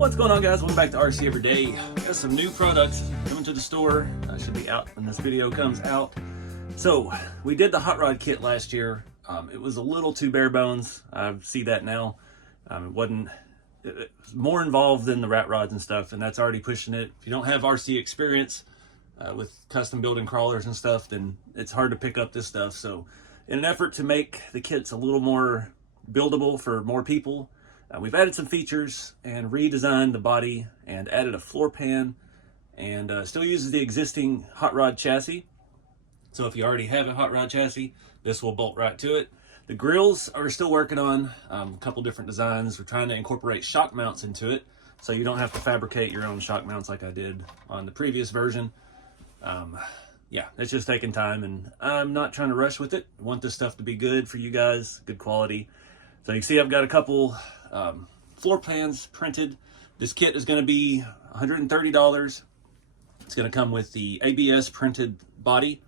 What's going on, guys? Welcome back to RC Every Day. Got some new products coming to the store. Should be out when this video comes out. So we did the hot rod kit last year. It was a little too bare bones. I see that now. It was more involved than the rat rods and stuff, and that's already pushing it. If you don't have RC experience with custom building crawlers and stuff, then it's hard to pick up this stuff. So in an effort to make the kits a little more buildable for more people, we've added some features and redesigned the body and added a floor pan, and still uses the existing hot rod chassis. So if you already have a hot rod chassis, this will bolt right to it. The grills are still working on a couple different designs. We're trying to incorporate shock mounts into it, so you don't have to fabricate your own shock mounts like I did on the previous version. Yeah, it's just taking time, and I'm not trying to rush with it. I want this stuff to be good for you guys, good quality. So you can see I've got a couple floor plans printed. This kit is going to be $130. It's going to come with the ABS printed body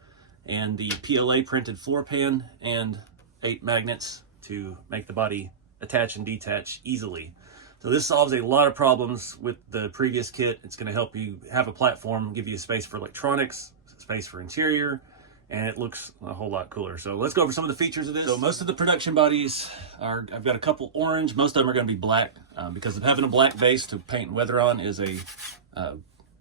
and the PLA printed floor pan and 8 magnets to make the body attach and detach easily. So this solves a lot of problems with the previous kit. It's going to help you have a platform, give you space for electronics, space for interior, and it looks a whole lot cooler. So let's go over some of the features of this. So most of the production bodies are, I've got a couple orange, most of them are going to be black, because of having a black base to paint and weather on is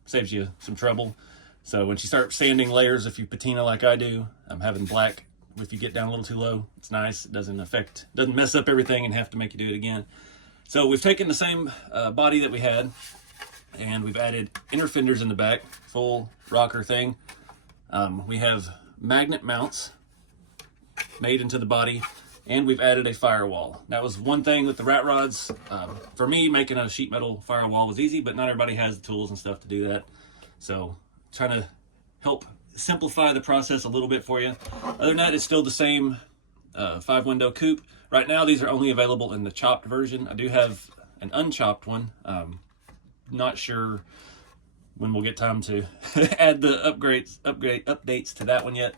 saves you some trouble. So once you start sanding layers, if you patina like I do, having black, if you get down a little too low, it's nice. It doesn't mess up everything and have to make you do it again. So we've taken the same body that we had, and we've added inner fenders in the back, full rocker thing. We have magnet mounts made into the body, and we've added a firewall. That was one thing with the rat rods. For me, making a sheet metal firewall was easy, but not everybody has the tools and stuff to do that. So trying to help simplify the process a little bit for you. Other than that, it's still the same 5-window coupe. Right now, these are only available in the chopped version. I do have an unchopped one. Not sure when we'll get time to add the updates to that one yet,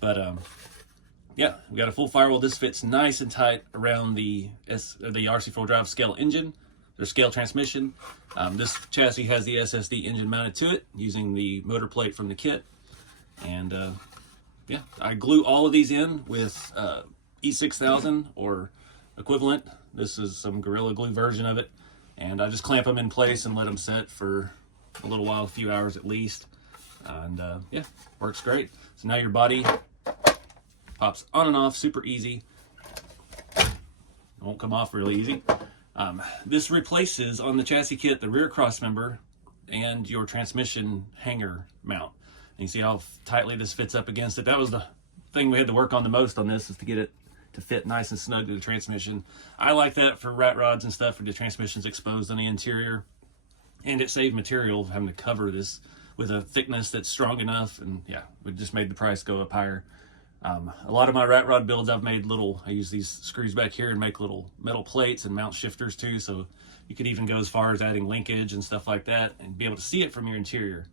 but yeah, we got a full firewall. This fits nice and tight around the RC4 drive scale engine, or scale transmission. This chassis has the SSD engine mounted to it using the motor plate from the kit, and yeah, I glue all of these in with E6000 or equivalent. This is some Gorilla Glue version of it, and I just clamp them in place and let them set for a little while, a few hours at least, and yeah, works great. So now your body pops on and off super easy. It won't come off really easy. This replaces on the chassis kit the rear cross member and your transmission hanger mount. And you see how tightly this fits up against it. That was the thing we had to work on the most on this, is to get it to fit nice and snug to the transmission. I like that for rat rods and stuff, for the transmission's exposed on the interior. And it saved material of having to cover this with a thickness that's strong enough, and yeah, we just made the price go up higher. A lot of my rat rod builds, I've made I use these screws back here and make little metal plates and mount shifters too, so you could even go as far as adding linkage and stuff like that and be able to see it from your interior.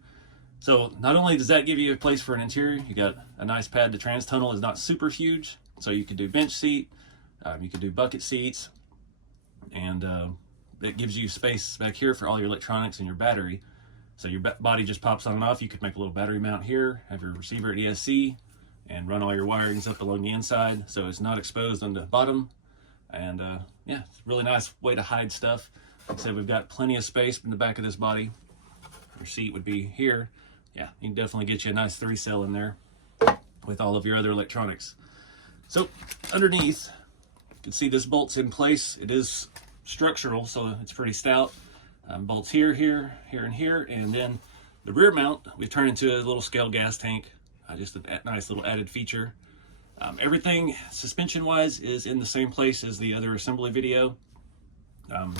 So not only does that give you a place for an interior, you got a nice pad. The trans tunnel is not super huge, so you could do bench seat, you could do bucket seats, and it gives you space back here for all your electronics and your battery. So your body just pops on and off. You could make a little battery mount here, have your receiver at ESC, and run all your wirings up along the inside, so it's not exposed on the bottom. And yeah, it's a really nice way to hide stuff. Like I said, we've got plenty of space in the back of this body. Your seat would be here. Yeah, you can definitely get you a nice 3-cell in there with all of your other electronics. So underneath, you can see this bolt's in place. It is structural, so it's pretty stout. Bolts here, and here, and then the rear mount we've turned into a little scale gas tank. Just a nice little added feature. Everything suspension wise is in the same place as the other assembly video. You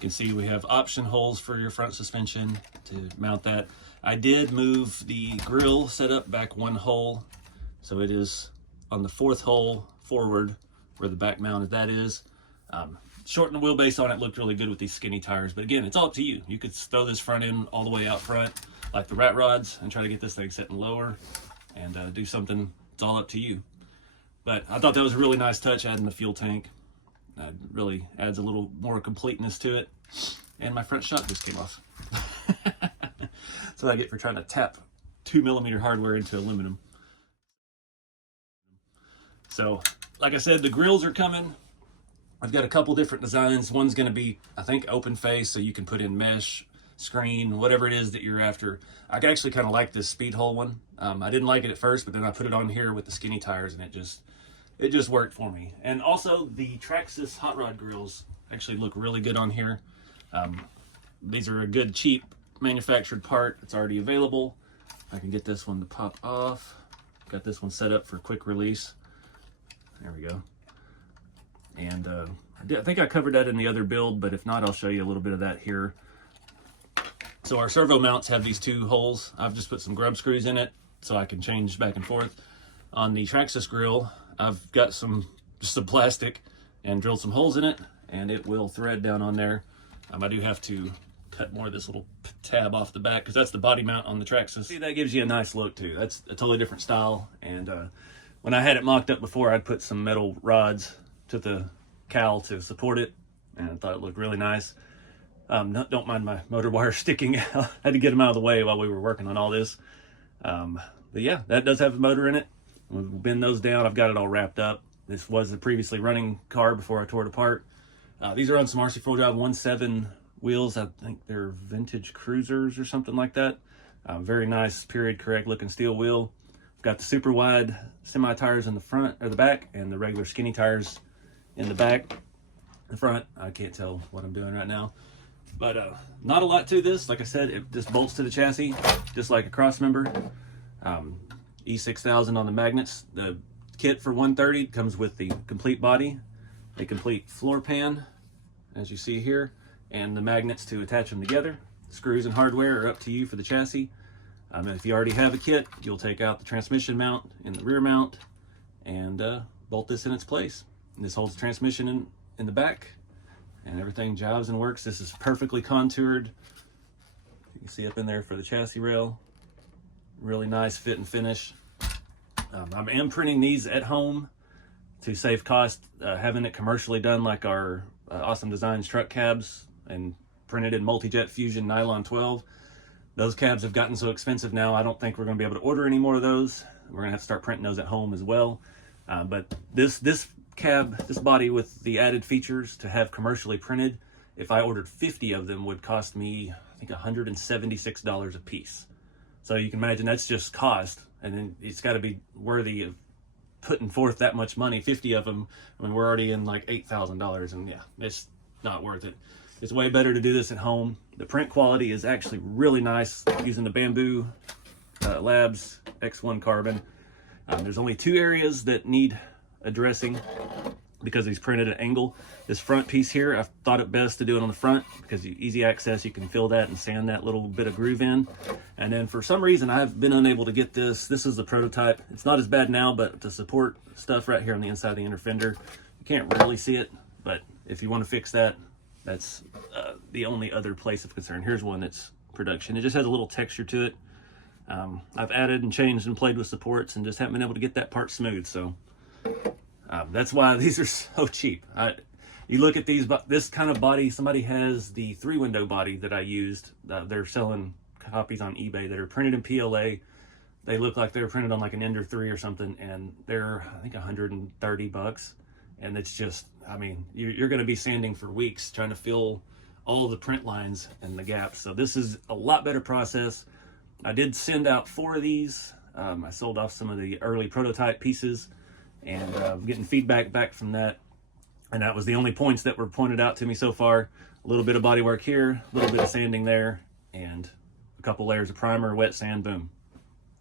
can see we have option holes for your front suspension to mount that. I did move the grill setup back one hole, so it is on the fourth hole forward where the back mount of that is. Shorten the wheelbase on it looked really good with these skinny tires, but again, it's all up to you. You could throw this front end all the way out front like the rat rods and try to get this thing sitting lower and do something. It's all up to you. But I thought that was a really nice touch, adding the fuel tank. Really adds a little more completeness to it. And my front shock just came off. So I get for trying to tap 2mm hardware into aluminum. So, like I said, the grills are coming. I've got a couple different designs. One's going to be, I think, open face, so you can put in mesh, screen, whatever it is that you're after. I actually kind of like this speed hole one. I didn't like it at first, but then I put it on here with the skinny tires, and it just worked for me. And also, the Traxxas hot rod grills actually look really good on here. These are a good, cheap manufactured part. It's already available. I can get this one to pop off. Got this one set up for quick release. There we go. And I think I covered that in the other build, but if not, I'll show you a little bit of that here. So our servo mounts have these two holes. I've just put some grub screws in it so I can change back and forth. On the Traxxas grill, I've got just some plastic and drilled some holes in it, and it will thread down on there. I do have to cut more of this little tab off the back because that's the body mount on the Traxxas. See, that gives you a nice look too. That's a totally different style. And when I had it mocked up before, I'd put some metal rods to the cowl to support it, and I thought it looked really nice. Don't mind my motor wire sticking out. I had to get them out of the way while we were working on all this. But yeah, that does have a motor in it. We'll bend those down. I've got it all wrapped up. This was the previously running car before I tore it apart. These are on some RC4 Drive 1.7 wheels. I think they're vintage cruisers or something like that. Very nice, period correct looking steel wheel. I've got the super wide semi tires in the front or the back, and the regular skinny tires in the back. The front, I can't tell what I'm doing right now. But not a lot to this. Like I said, it just bolts to the chassis, just like a cross member. E6000 on the magnets. The kit for $130 comes with the complete body, a complete floor pan, as you see here, and the magnets to attach them together. Screws and hardware are up to you for the chassis. And if you already have a kit, you'll take out the transmission mount and the rear mount and bolt this in its place. And this holds the transmission in the back, and everything jives and works. This is perfectly contoured. You can see up in there for the chassis rail. Really nice fit and finish. I am printing these at home to save cost. Having it commercially done like our Awesome Designs truck cabs and printed in multi-jet fusion nylon 12. Those cabs have gotten so expensive now, I don't think we're going to be able to order any more of those. We're going to have to start printing those at home as well. But this cab, this body with the added features to have commercially printed, if I ordered 50 of them, would cost me, I think, $176 a piece. So you can imagine that's just cost, and then it's got to be worthy of putting forth that much money. 50 of them, I mean, we're already in like $8,000, and yeah, it's not worth it. It's way better to do this at home. The print quality is actually really nice using the Bambu Labs X1 carbon. There's only two areas that need addressing because he's printed at an angle. This front piece here, I've thought it best to do it on the front because easy access, you can fill that and sand that little bit of groove in. And then for some reason, I've been unable to get this. This is the prototype. It's not as bad now, but to support stuff right here on the inside of the inner fender, you can't really see it. But if you want to fix that, that's the only other place of concern. Here's one that's production. It just has a little texture to it. I've added and changed and played with supports and just haven't been able to get that part smooth. So that's why these are so cheap. You look at these, this kind of body, somebody has the 3-window body that I used. They're selling copies on eBay that are printed in PLA. They look like they're printed on like an Ender 3 or something, and they're, I think, $130. And it's just, I mean, you're going to be sanding for weeks trying to fill all the print lines and the gaps. So this is a lot better process. I did send out 4 of these. I sold off some of the early prototype pieces, and I'm getting feedback back from that. And that was the only points that were pointed out to me so far. A little bit of body work here, a little bit of sanding there, and a couple layers of primer, wet sand, boom,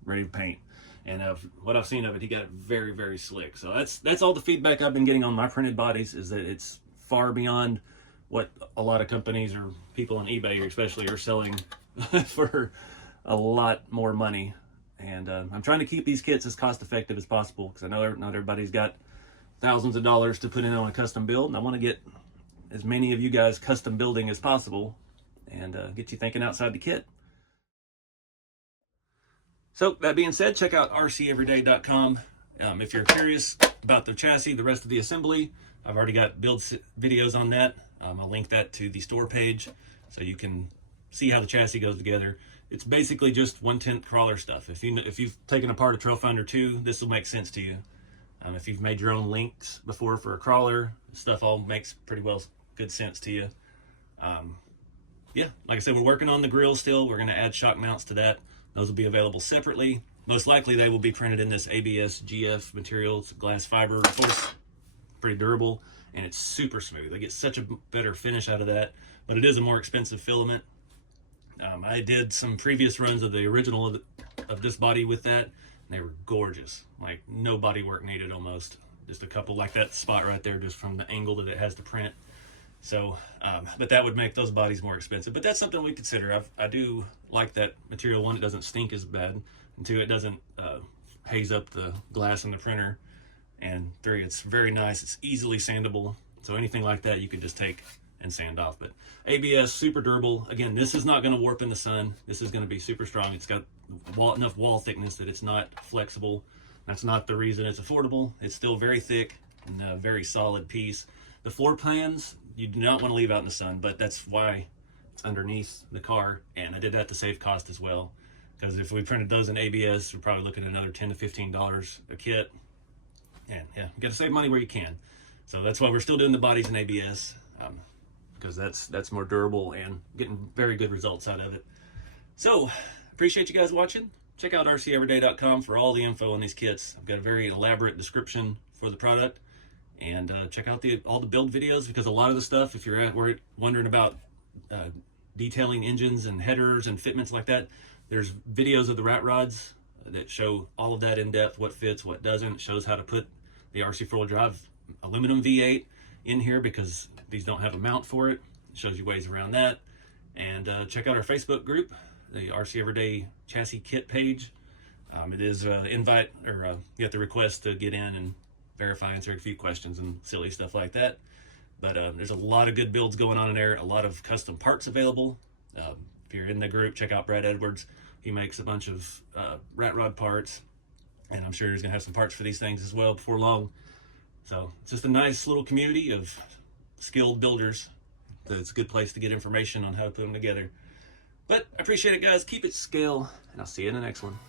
ready to paint. And what I've seen of it, he got it very, very slick. So that's all the feedback I've been getting on my printed bodies, is that it's far beyond what a lot of companies or people on eBay especially are selling for a lot more money. And I'm trying to keep these kits as cost effective as possible, because I know not everybody's got thousands of dollars to put in on a custom build, and I want to get as many of you guys custom building as possible and get you thinking outside the kit. So that being said, check out rceveryday.com. If you're curious about the chassis, the rest of the assembly, I've already got build videos on that. I'll link that to the store page so you can see how the chassis goes together. It's basically just 1/10 crawler stuff. If you've taken apart a Trail Finder 2, this will make sense to you. If you've made your own links before for a crawler, stuff all makes pretty well good sense to you. Yeah, like I said, we're working on the grill still. We're going to add shock mounts to that. Those will be available separately. Most likely they will be printed in this ABS GF material. It's glass fiber, of course, pretty durable, and it's super smooth. I get such a better finish out of that, but it is a more expensive filament. I did some previous runs of the original of this body with that, and they were gorgeous. Like, no body work needed almost. Just a couple, like that spot right there, just from the angle that it has to print. So, but that would make those bodies more expensive. But that's something we consider. I do like that material. One, it doesn't stink as bad. And two, it doesn't haze up the glass in the printer. And three, it's very nice. It's easily sandable. So anything like that, you could just take and sand off. But ABS, super durable. Again, this is not going to warp in the sun. This is going to be super strong. It's got enough wall thickness that it's not flexible. That's not the reason it's affordable. It's still very thick and a very solid piece. The floor plans, you do not want to leave out in the sun, but that's why it's underneath the car. And I did that to save cost as well, because if we printed those in ABS, we're probably looking at another $10 to $15 a kit. And yeah, you got to save money where you can. So that's why we're still doing the bodies in ABS, because that's more durable and getting very good results out of it. So appreciate you guys watching. Check out rceveryday.com for all the info on these kits. I've got a very elaborate description for the product. And check out all the build videos, because a lot of the stuff, if you're wondering about detailing engines and headers and fitments like that, there's videos of the rat rods that show all of that in depth, what fits, what doesn't. It shows how to put the RC 4-wheel drive aluminum V8 in here, because these don't have a mount for it. It shows you ways around that. And check out our Facebook group, the RC Everyday Chassis Kit page. It is invite, or you have to request to get in and verify, answer a few questions and silly stuff like that. But there's a lot of good builds going on in there, a lot of custom parts available. If you're in the group, check out Brad Edwards. He makes a bunch of rat rod parts, and I'm sure he's gonna have some parts for these things as well before long. So it's just a nice little community of skilled builders. It's a good place to get information on how to put them together. But I appreciate it, guys. Keep it scale, and I'll see you in the next one.